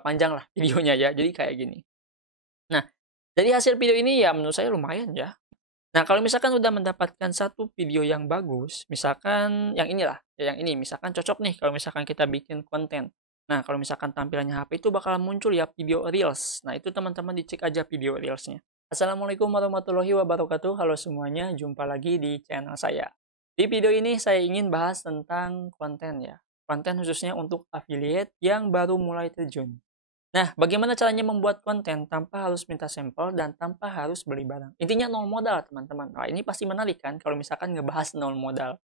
panjang lah videonya ya, jadi kayak gini. Nah, dari hasil video ini ya menurut saya lumayan ya. Nah, kalau misalkan udah mendapatkan satu video yang bagus, misalkan yang inilah, ya yang ini, misalkan cocok nih kalau misalkan kita bikin konten. Nah, kalau misalkan tampilannya HP itu bakalan muncul ya video Reels. Nah, itu teman-teman dicek aja video Reels-nya. Assalamualaikum warahmatullahi wabarakatuh. Halo semuanya, jumpa lagi di channel saya. Di video ini saya ingin bahas tentang konten ya. Konten khususnya untuk affiliate yang baru mulai terjun. Nah, bagaimana caranya membuat konten tanpa harus minta sampel dan tanpa harus beli barang? Intinya nol modal, teman-teman. Nah, ini pasti menarik kan kalau misalkan ngebahas nol modal.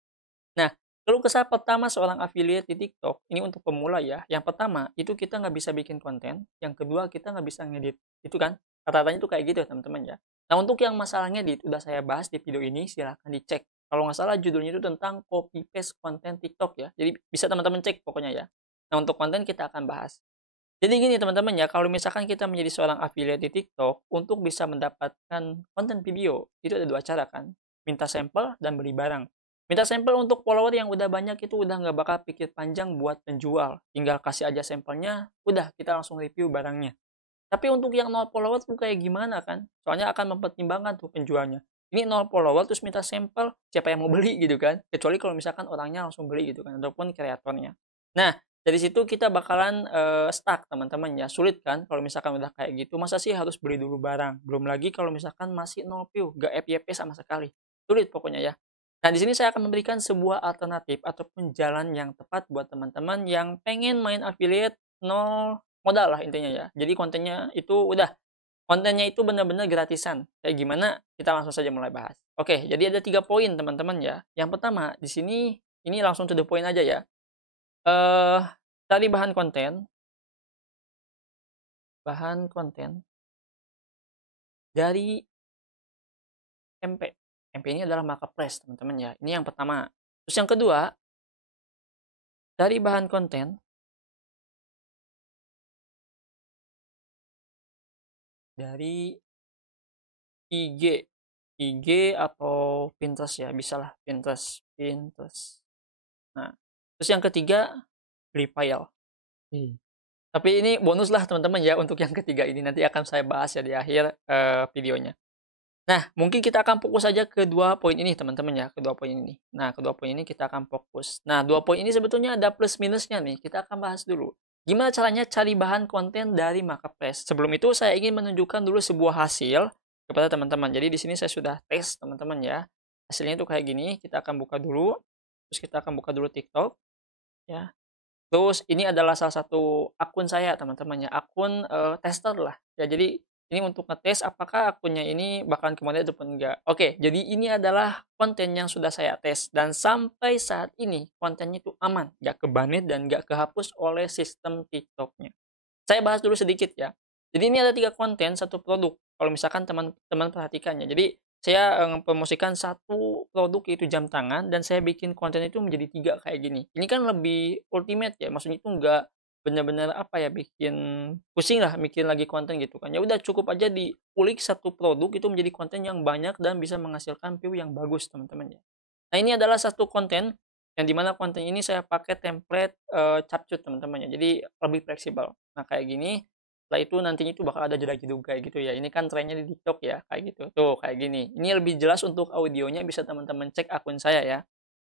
Nah, keluh kesah pertama seorang affiliate di TikTok, ini untuk pemula ya. Yang pertama, itu kita nggak bisa bikin konten. Yang kedua, kita nggak bisa ngedit. Itu kan, rata-ratanya itu kayak gitu teman-teman ya. Nah, untuk yang masalah ngedit, udah saya bahas di video ini, silahkan dicek. Kalau nggak salah judulnya itu tentang copy paste konten TikTok ya. Jadi bisa teman-teman cek pokoknya ya. Nah, untuk konten kita akan bahas. Jadi gini teman-teman ya, kalau misalkan kita menjadi seorang affiliate di TikTok, untuk bisa mendapatkan konten video, itu ada dua cara kan, minta sampel dan beli barang. Minta sampel untuk follower yang udah banyak itu udah nggak bakal pikir panjang buat penjual, tinggal kasih aja sampelnya, udah kita langsung review barangnya. Tapi untuk yang nol follower tuh kayak gimana kan, soalnya akan mempertimbangkan tuh penjualnya. Ini nol follower terus minta sampel, siapa yang mau beli gitu kan, kecuali kalau misalkan orangnya langsung beli gitu kan, ataupun kreatornya. Nah, dari situ kita bakalan, stuck teman-teman ya, sulit kan kalau misalkan udah kayak gitu, masa sih harus beli dulu barang, belum lagi kalau misalkan masih nol view, nggak FYP sama sekali, sulit pokoknya ya. Nah, di sini saya akan memberikan sebuah alternatif ataupun jalan yang tepat buat teman-teman yang pengen main affiliate nol modal lah intinya ya. Jadi kontennya itu benar-benar gratisan. Kayak gimana? Kita langsung saja mulai bahas. Oke, jadi ada 3 poin teman-teman ya. Yang pertama, di sini ini langsung to the point aja ya. Eh, Cari bahan konten dari MP. MP ini adalah marketplace, teman-teman ya. Ini yang pertama. Terus yang kedua, cari bahan konten dari IG. IG atau Pinterest ya, bisalah Pinterest. Nah, terus yang ketiga, beli file. Tapi ini bonus lah teman-teman ya untuk yang ketiga ini, nanti akan saya bahas ya di akhir, videonya. Nah, mungkin kita akan fokus saja ke 2 poin ini teman-teman ya, kedua poin ini. Nah, kedua poin ini kita akan fokus. Nah, 2 poin ini sebetulnya ada plus minusnya nih, kita akan bahas dulu. Gimana caranya cari bahan konten dari marketplace? Sebelum itu saya ingin menunjukkan dulu sebuah hasil kepada teman-teman. Jadi di sini saya sudah tes teman-teman ya. Hasilnya itu kayak gini, kita akan buka dulu, terus kita akan buka dulu TikTok ya. Terus ini adalah salah satu akun saya teman-teman ya, akun, tester lah. Ya jadi ini untuk ngetes apakah akunnya ini bakalan kemana ataupun enggak. Oke, jadi ini adalah konten yang sudah saya tes dan sampai saat ini kontennya itu aman, nggak ke-banned dan nggak kehapus oleh sistem TikTok-nya. Saya bahas dulu sedikit ya. Jadi ini ada 3 konten, satu produk. Kalau misalkan teman-teman perhatikan ya. Jadi saya, mempromosikan satu produk yaitu jam tangan dan saya bikin konten itu menjadi 3 kayak gini. Ini kan lebih ultimate ya, maksudnya itu nggak benar-benar apa ya, bikin pusing lah bikin lagi konten gitu kan. Ya udah cukup aja diulik satu produk itu menjadi konten yang banyak dan bisa menghasilkan view yang bagus teman-teman ya. Nah ini adalah satu konten yang dimana konten ini saya pakai template, capcut teman-teman ya, jadi lebih fleksibel. Nah kayak gini, setelah itu nantinya itu bakal ada jeda-jedug kayak gitu ya, ini kan trennya di TikTok ya, kayak gitu. Tuh kayak gini, ini lebih jelas untuk audionya bisa teman-teman cek akun saya ya.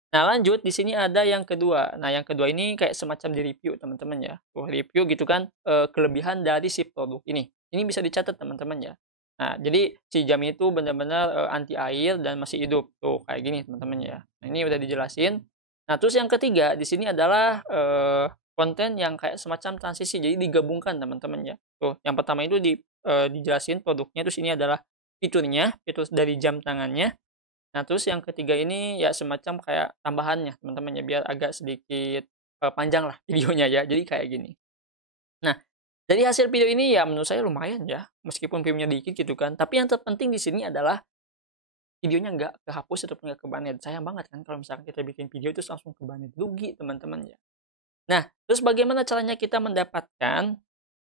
Nah lanjut, di sini ada yang kedua. Nah yang kedua ini kayak semacam di-review teman-teman ya. Tuh review gitu kan, kelebihan dari si produk ini. Ini bisa dicatat teman-teman ya. Nah jadi si jam itu benar-benar, anti air dan masih hidup. Tuh kayak gini teman-teman ya. Nah ini udah dijelasin. Nah terus yang ketiga di sini adalah, konten yang kayak semacam transisi, jadi digabungkan teman-teman ya. Tuh yang pertama itu dijelasin produknya, terus ini adalah fiturnya, fitur dari jam tangannya. Nah, terus yang ketiga ini ya semacam kayak tambahannya teman-teman ya, biar agak sedikit, panjang lah videonya ya, jadi kayak gini. Nah, dari hasil video ini ya menurut saya lumayan ya, meskipun view-nya dikit gitu kan, tapi yang terpenting di sini adalah videonya nggak kehapus ataupun nggak ke-banned. Sayang banget kan kalau misalkan kita bikin video terus langsung ke-banned, rugi teman-teman ya. Nah, terus bagaimana caranya kita mendapatkan,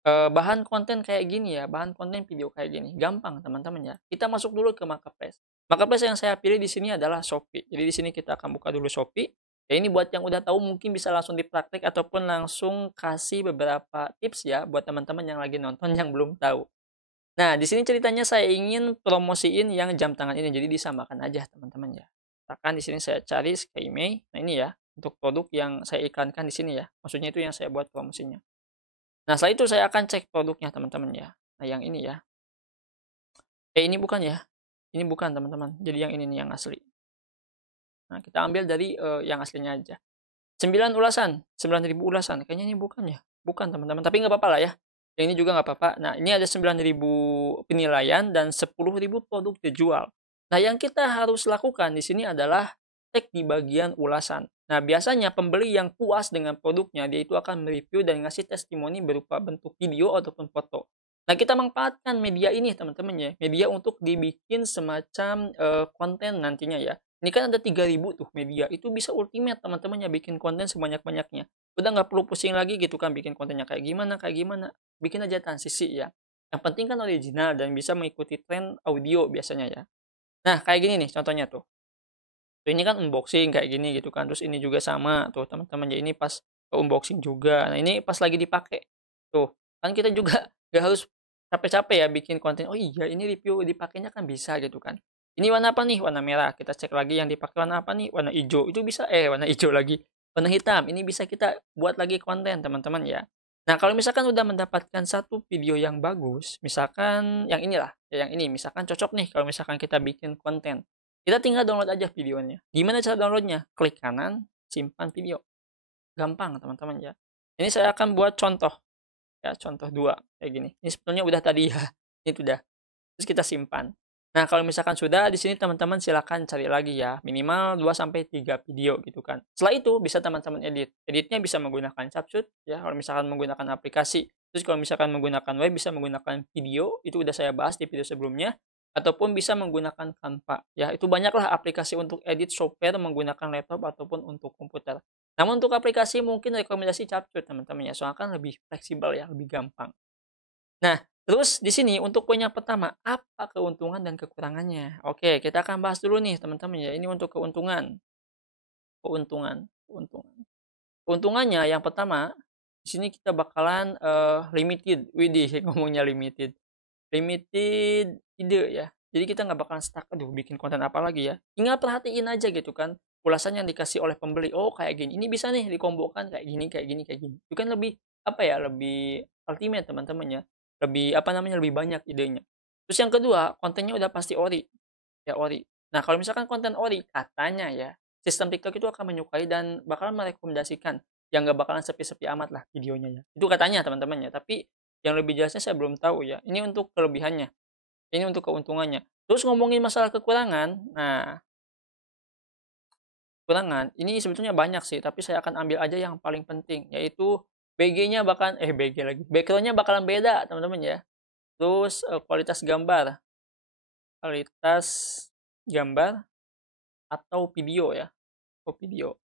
bahan konten kayak gini ya, bahan konten video kayak gini? Gampang teman-teman ya, kita masuk dulu ke marketplace. Marketplace yang saya pilih di sini adalah Shopee. Jadi di sini kita akan buka dulu Shopee. Ya ini buat yang udah tahu mungkin bisa langsung dipraktek ataupun langsung kasih beberapa tips ya buat teman-teman yang lagi nonton yang belum tahu. Nah, di sini ceritanya saya ingin promosiin yang jam tangan ini, jadi disamakan aja teman-teman ya. Misalkan di sini saya cari SkyMay, nah ini ya, untuk produk yang saya iklankan di sini ya, maksudnya itu yang saya buat promosinya. Nah, setelah itu saya akan cek produknya teman-teman ya. Nah, yang ini ya. Ini bukan ya, ini bukan teman-teman, jadi yang ini nih yang asli. Nah, kita ambil dari, yang aslinya aja. 9 ulasan, 9.000 ulasan, kayaknya ini bukan ya? Bukan teman-teman, tapi nggak apa-apa lah ya. Yang ini juga nggak apa-apa. Nah, ini ada 9.000 penilaian dan 10.000 produk dijual. Nah, yang kita harus lakukan di sini adalah cek di bagian ulasan. Nah, biasanya pembeli yang puas dengan produknya, dia itu akan mereview dan ngasih testimoni berupa bentuk video ataupun foto. Nah, kita manfaatkan media ini teman-teman ya, media untuk dibikin semacam, konten nantinya ya. Ini kan ada 3.000 tuh media, itu bisa ultimate teman-teman ya bikin konten sebanyak-banyaknya. Udah nggak perlu pusing lagi gitu kan bikin kontennya kayak gimana, bikin aja transisi ya. Yang penting kan original dan bisa mengikuti tren audio biasanya ya. Nah, kayak gini nih contohnya tuh. Tuh ini kan unboxing kayak gini gitu kan, terus ini juga sama tuh teman-teman ya, ini pas unboxing juga. Nah, ini pas lagi dipakai. Tuh, kan kita juga nggak harus capek-capek ya bikin konten, "Oh iya ini review dipakainya kan bisa," gitu kan. Ini warna apa nih? Warna merah. Kita cek lagi yang dipakai warna apa nih? Warna hijau. Itu bisa warna hijau lagi. Warna hitam. Ini bisa kita buat lagi konten teman-teman ya. Nah, kalau misalkan udah mendapatkan satu video yang bagus, misalkan yang inilah, ya yang ini, misalkan cocok nih kalau misalkan kita bikin konten. Kita tinggal download aja videonya. Gimana cara downloadnya? Klik kanan, simpan video. Gampang teman-teman ya. Ini saya akan buat contoh ya, contoh 2 kayak gini. Ini sebetulnya udah tadi ya. Ini udah. Terus kita simpan. Nah, kalau misalkan sudah di sini teman-teman silakan cari lagi ya, minimal 2 sampai 3 video gitu kan. Setelah itu bisa teman-teman edit. Editnya bisa menggunakan CapCut ya, kalau misalkan menggunakan aplikasi. Terus kalau misalkan menggunakan web bisa menggunakan video, itu udah saya bahas di video sebelumnya, ataupun bisa menggunakan Canva. Ya, itu banyaklah aplikasi untuk edit software menggunakan laptop ataupun untuk komputer. Namun untuk aplikasi mungkin rekomendasi CapCut teman-teman ya, soalnya kan lebih fleksibel ya, lebih gampang. Nah, terus di sini untuk poin yang pertama, apa keuntungan dan kekurangannya? Oke, kita akan bahas dulu nih teman-teman ya. Ini untuk keuntungan. Keuntungan. Keuntungannya yang pertama, di sini kita bakalan limited. Widih, ngomongnya limited. Limited ide ya. Jadi kita nggak bakalan stuck, aduh bikin konten apa lagi ya. Tinggal perhatiin aja gitu kan. Ulasan yang dikasih oleh pembeli. Oh kayak gini. Ini bisa nih dikombokan kayak gini, kayak gini, kayak gini. Itu kan lebih, apa ya, lebih ultimate teman-teman ya. Lebih, apa namanya, lebih banyak idenya. Terus yang kedua, kontennya udah pasti ori. Ya ori. Nah kalau misalkan konten ori, katanya ya, sistem TikTok itu akan menyukai dan bakalan merekomendasikan. Yang nggak bakalan sepi-sepi amat lah videonya ya. Itu katanya teman-teman ya. Tapi yang lebih jelasnya saya belum tahu ya. Ini untuk kelebihannya, ini untuk keuntungannya. Terus ngomongin masalah kekurangan, nah kekurangan ini sebetulnya banyak sih, tapi saya akan ambil aja yang paling penting, yaitu BG-nya bahkan BG lagi, background-nya bakalan beda teman-teman ya. Terus kualitas gambar atau video ya, atau video.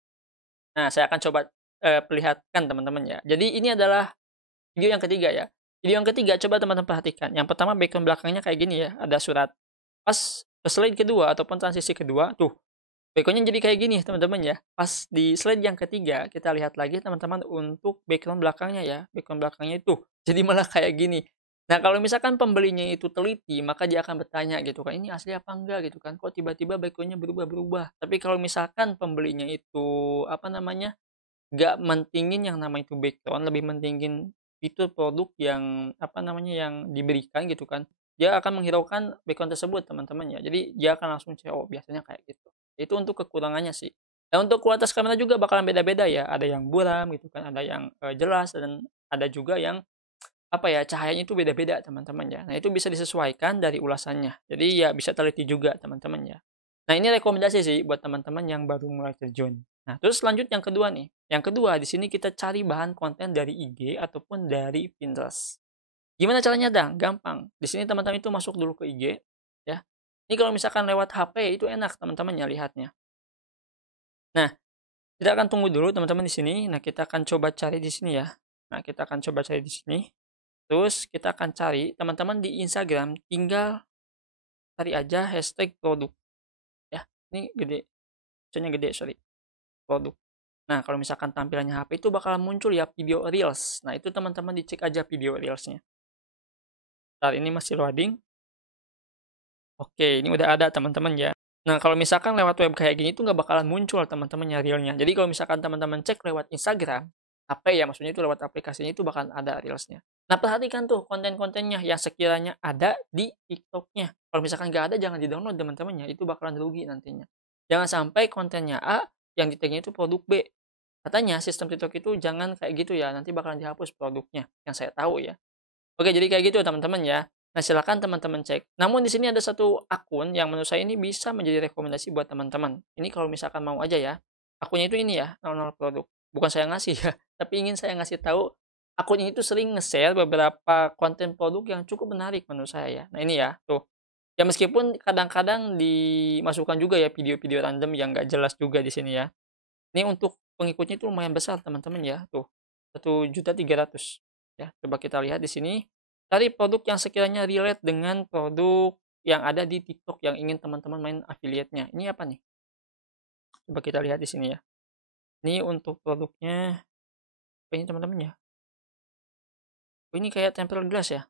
Nah saya akan coba perlihatkan teman-teman ya. Jadi ini adalah video yang ketiga ya. Video yang ketiga coba teman-teman perhatikan. Yang pertama background belakangnya kayak gini ya, ada surat. Pas ke slide kedua ataupun transisi kedua, tuh background-nya jadi kayak gini teman-teman ya. Pas di slide yang ketiga kita lihat lagi teman-teman untuk background belakangnya ya. Background belakangnya itu jadi malah kayak gini. Nah, kalau misalkan pembelinya itu teliti, maka dia akan bertanya gitu kan, ini asli apa enggak gitu kan, kok tiba-tiba background-nya berubah-berubah. Tapi kalau misalkan pembelinya itu, apa namanya, nggak mentingin yang nama itu background, lebih mentingin fitur produk yang, apa namanya, yang diberikan gitu kan, dia akan menghiraukan background tersebut teman-teman ya. Jadi dia akan langsung cek, oh biasanya kayak gitu. Itu untuk kekurangannya sih. Dan untuk kualitas kamera juga bakalan beda-beda ya, ada yang buram gitu kan, ada yang, jelas dan ada juga yang, apa ya, cahayanya itu beda-beda teman-teman ya. Nah itu bisa disesuaikan dari ulasannya. Jadi ya bisa teliti juga teman-teman ya. Nah ini rekomendasi sih buat teman-teman yang baru mulai terjun. Nah terus lanjut yang kedua nih. Yang kedua di sini kita cari bahan konten dari IG ataupun dari Pinterest. Gimana caranya Dang? Gampang. Di sini teman-teman itu masuk dulu ke IG ya. Ini kalau misalkan lewat HP itu enak teman-teman ya lihatnya. Nah, kita akan tunggu dulu teman-teman di sini. Nah, kita akan coba cari di sini ya. Nah, kita akan coba cari di sini. Terus kita akan cari teman-teman di Instagram, tinggal cari aja hashtag produk ya. Ini gede, bacanya gede, sorry. Produk. Nah, kalau misalkan tampilannya HP itu bakalan muncul ya video Reels. Nah, itu teman-teman dicek aja video Reels-nya. Saat ini masih loading. Oke, ini udah ada teman-teman ya. Nah, kalau misalkan lewat web kayak gini tuh nggak bakalan muncul teman-teman ya Reel-nya. Jadi kalau misalkan teman-teman cek lewat Instagram, HP ya maksudnya itu lewat aplikasinya itu bakalan ada Reels-nya. Nah, perhatikan tuh konten-kontennya yang sekiranya ada di TikTok-nya. Kalau misalkan nggak ada jangan di-download teman-teman ya, itu bakalan rugi nantinya. Jangan sampai kontennya A yang di tag-nya itu produk B. Katanya sistem TikTok itu jangan kayak gitu ya, nanti bakalan dihapus produknya, yang saya tahu ya. Oke, jadi kayak gitu teman-teman ya. Nah, silakan teman-teman cek. Namun di sini ada satu akun yang menurut saya ini bisa menjadi rekomendasi buat teman-teman. Ini kalau misalkan mau aja ya. Akunnya itu ini ya, 00 produk. Bukan saya ngasih ya, tapi ingin saya ngasih tahu akun ini tuh sering nge-share beberapa konten produk yang cukup menarik menurut saya ya. Nah, ini ya, tuh. Ya meskipun kadang-kadang dimasukkan juga ya video-video random yang nggak jelas juga di sini ya. Ini untuk pengikutnya itu lumayan besar teman-teman ya, tuh 1.300.000 ya. Coba kita lihat di sini, cari produk yang sekiranya relate dengan produk yang ada di TikTok yang ingin teman-teman main affiliate-nya. Ini apa nih? Coba kita lihat di sini ya. Ini untuk produknya, apa ini teman-teman ya? Oh, ini kayak tempered glass ya?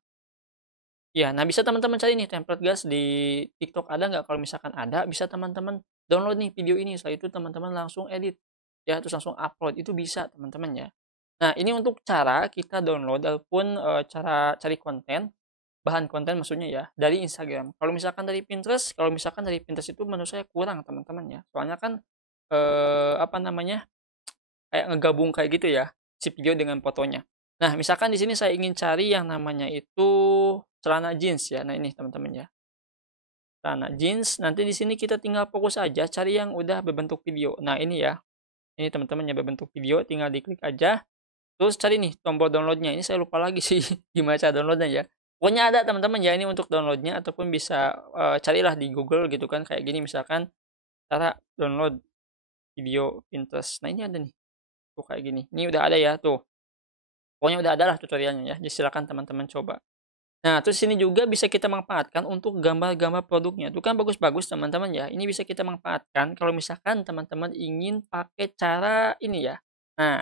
Ya, nah bisa teman-teman cari nih tempered glass di TikTok ada nggak? Kalau misalkan ada, bisa teman-teman download nih video ini. Setelah itu teman-teman langsung edit ya, terus langsung upload. Itu bisa teman-teman ya. Nah, ini untuk cara kita download ataupun cara cari konten, bahan konten maksudnya ya, dari Instagram. Kalau misalkan dari Pinterest, itu menurut saya kurang teman-teman ya. Soalnya kan apa namanya? Kayak ngegabung kayak gitu ya, si video dengan fotonya. Nah, misalkan di sini saya ingin cari yang namanya itu celana jeans ya. Nah, ini teman-teman ya. Celana jeans, nanti di sini kita tinggal fokus aja cari yang udah berbentuk video. Nah, ini ya. Ini teman-teman ya berbentuk video, tinggal diklik aja. Terus cari nih tombol downloadnya. Ini saya lupa lagi sih gimana cara downloadnya ya. Pokoknya ada teman-teman ya ini untuk downloadnya ataupun bisa carilah di Google gitu kan kayak gini misalkan cara download video Pinterest. Nah, ini ada nih. Tuh kayak gini. Ini udah ada ya tuh. Pokoknya udah ada lah tutorialnya ya. Jadi silakan teman-teman coba. Nah, terus sini juga bisa kita manfaatkan untuk gambar-gambar produknya. Itu kan bagus-bagus teman-teman ya. Ini bisa kita manfaatkan kalau misalkan teman-teman ingin pakai cara ini ya. Nah,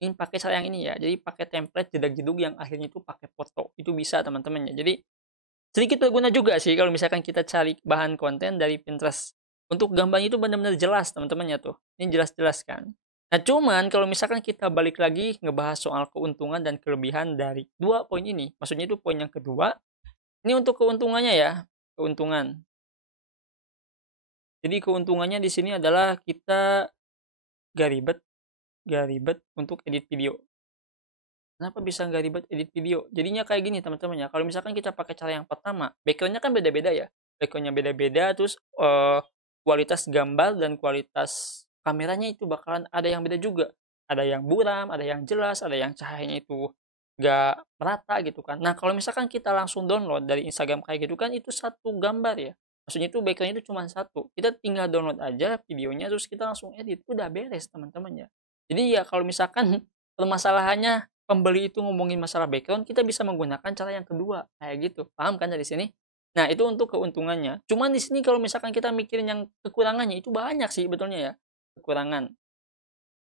ingin pakai cara yang ini ya. Jadi pakai template jedag-jedug yang akhirnya itu pakai foto. Itu bisa teman-teman ya. Jadi sedikit berguna juga sih kalau misalkan kita cari bahan konten dari Pinterest. Untuk gambarnya itu benar-benar jelas teman-teman ya tuh. Ini jelas-jelas kan. Nah, cuman kalau misalkan kita balik lagi ngebahas soal keuntungan dan kelebihan dari dua poin ini, maksudnya itu poin yang kedua, ini untuk keuntungannya ya, keuntungan. Jadi keuntungannya di sini adalah kita gak ribet, untuk edit video. Kenapa bisa nggak ribet edit video? Jadinya kayak gini teman-teman ya. Kalau misalkan kita pakai cara yang pertama, backgroundnya kan beda-beda ya. Backgroundnya beda-beda, terus kualitas gambar dan kualitas kameranya itu bakalan ada yang beda juga. Ada yang buram, ada yang jelas, ada yang cahayanya itu nggak merata gitu kan. Nah, kalau misalkan kita langsung download dari Instagram kayak gitu kan itu satu gambar ya. Maksudnya itu backgroundnya itu cuma satu. Kita tinggal download aja videonya terus kita langsung edit. Udah beres teman-teman ya. Jadi ya kalau misalkan permasalahannya pembeli itu ngomongin masalah background, kita bisa menggunakan cara yang kedua, kayak gitu. Paham kan dari sini? Nah, itu untuk keuntungannya. Cuman di sini kalau misalkan kita mikirin yang kekurangannya, itu banyak sih betulnya ya, kekurangan.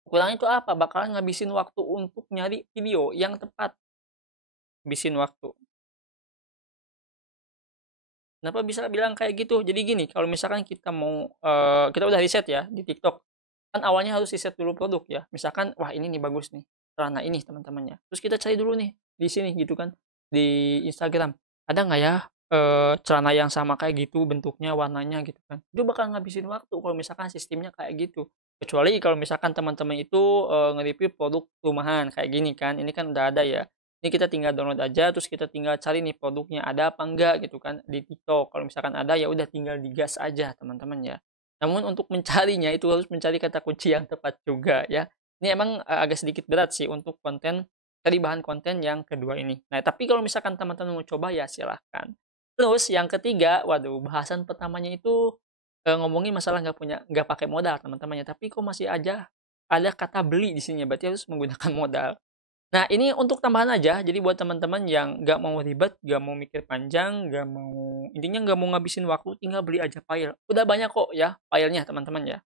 Kekurangannya itu apa? Bakalan ngabisin waktu untuk nyari video yang tepat. Ngabisin waktu. Kenapa bisa bilang kayak gitu? Jadi gini, kalau misalkan kita mau, kita udah riset ya di TikTok, kan awalnya harus riset dulu produk ya. Misalkan, wah ini nih bagus nih, celana ini teman-temannya. Terus kita cari dulu nih di sini gitu kan, di Instagram. Ada nggak ya celana yang sama kayak gitu bentuknya, warnanya gitu kan. Itu bakal ngabisin waktu kalau misalkan sistemnya kayak gitu. Kecuali kalau misalkan teman-teman itu nge-review produk rumahan kayak gini kan, ini kan udah ada ya. Ini kita tinggal download aja, terus kita tinggal cari nih produknya ada apa enggak gitu kan di TikTok. Kalau misalkan ada ya udah tinggal digas aja teman-teman ya. Namun untuk mencarinya itu harus mencari kata kunci yang tepat juga ya. Ini emang agak sedikit berat sih untuk konten dari bahan konten yang kedua ini. Nah, tapi kalau misalkan teman-teman mau coba ya silahkan. Terus yang ketiga, waduh bahasan pertamanya itu ngomongin masalah nggak pakai modal teman-teman ya. Tapi kok masih aja ada kata beli di sini ya, berarti harus menggunakan modal. Nah, ini untuk tambahan aja, jadi buat teman-teman yang nggak mau ribet, nggak mau mikir panjang, intinya nggak mau ngabisin waktu, tinggal beli aja file. Udah banyak kok ya filenya teman-teman ya.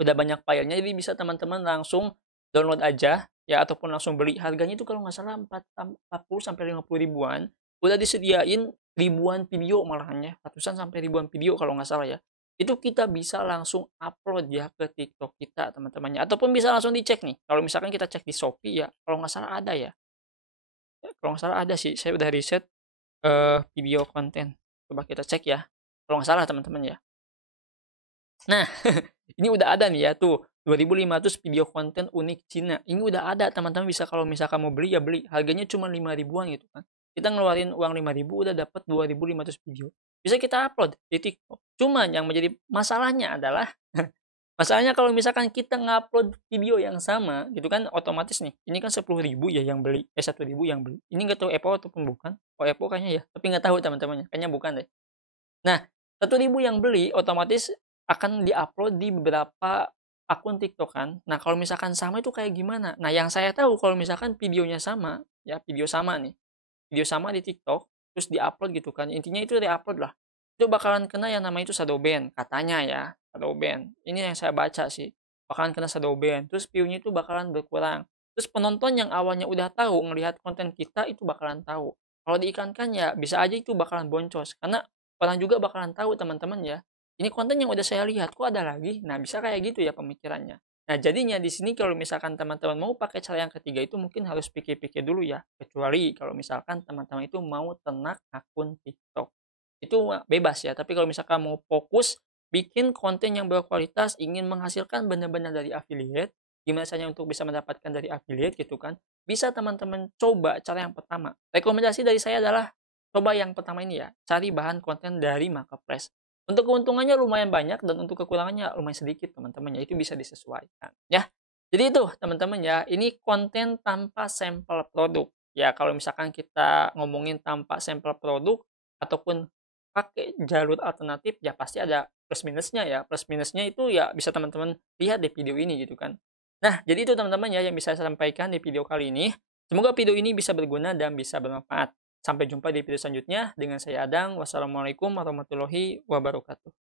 udah banyak filenya, jadi bisa teman-teman langsung download aja ya ataupun langsung beli. Harganya itu kalau nggak salah 40 sampai 50 ribuan, udah disediain ribuan video malahan ya, ratusan sampai ribuan video kalau nggak salah ya. Itu kita bisa langsung upload ya ke TikTok kita teman-temannya, ataupun bisa langsung dicek nih, kalau misalkan kita cek di Shopee ya, kalau nggak salah ada ya, kalau nggak salah ada sih, saya udah riset, video konten. Coba kita cek ya, kalau nggak salah teman-teman ya. Nah, ini udah ada nih ya tuh, 2.500 video konten unik Cina. Ini udah ada teman-teman, bisa kalau misalkan mau beli ya beli. Harganya cuma 5 ribuan gitu kan. Kita ngeluarin uang 5 ribu udah dapat 2.500 video. Bisa kita upload di TikTok. Cuman yang menjadi masalahnya adalah masalahnya kalau misalkan kita ngupload video yang sama gitu kan, otomatis nih, ini kan 10 ribu ya yang beli, 1 ribu yang beli. Ini nggak tahu Apple ataupun bukan. Oh Apple kayaknya ya, tapi nggak tahu teman-temannya. Kayaknya bukan deh. Nah, 1.000 yang beli otomatis akan di-upload di beberapa akun TikTok kan. Nah, kalau misalkan sama itu kayak gimana? Nah, yang saya tahu kalau misalkan videonya sama, ya video sama nih, video sama di TikTok, terus di-upload gitu kan, intinya itu di-upload lah. Itu bakalan kena yang namanya itu shadow ban, katanya ya, shadow ban. Ini yang saya baca sih, bakalan kena shadow ban, terus view-nya itu bakalan berkurang. Terus penonton yang awalnya udah tahu ngelihat konten kita itu bakalan tahu. Kalau diiklankan ya bisa aja itu bakalan boncos, karena orang juga bakalan tahu teman-teman ya, ini konten yang udah saya lihat kok ada lagi. Nah, bisa kayak gitu ya pemikirannya. Nah, jadinya di sini kalau misalkan teman-teman mau pakai cara yang ketiga itu mungkin harus pikir-pikir dulu ya. Kecuali kalau misalkan teman-teman itu mau ternak akun TikTok. Itu bebas ya, tapi kalau misalkan mau fokus bikin konten yang berkualitas, ingin menghasilkan benar-benar dari affiliate, gimana caranya untuk bisa mendapatkan dari affiliate gitu kan, bisa teman-teman coba cara yang pertama. Rekomendasi dari saya adalah coba yang pertama ini ya, cari bahan konten dari marketplace. Untuk keuntungannya lumayan banyak dan untuk kekurangannya lumayan sedikit teman-teman ya, itu bisa disesuaikan ya. Jadi itu teman-teman ya, ini konten tanpa sampel produk. Ya kalau misalkan kita ngomongin tanpa sampel produk ataupun pakai jalur alternatif ya pasti ada plus minusnya ya. Plus minusnya itu ya bisa teman-teman lihat di video ini gitu kan. Nah, jadi itu teman-teman ya yang bisa saya sampaikan di video kali ini. Semoga video ini bisa berguna dan bisa bermanfaat. Sampai jumpa di video selanjutnya dengan saya Adang. Wassalamualaikum warahmatullahi wabarakatuh.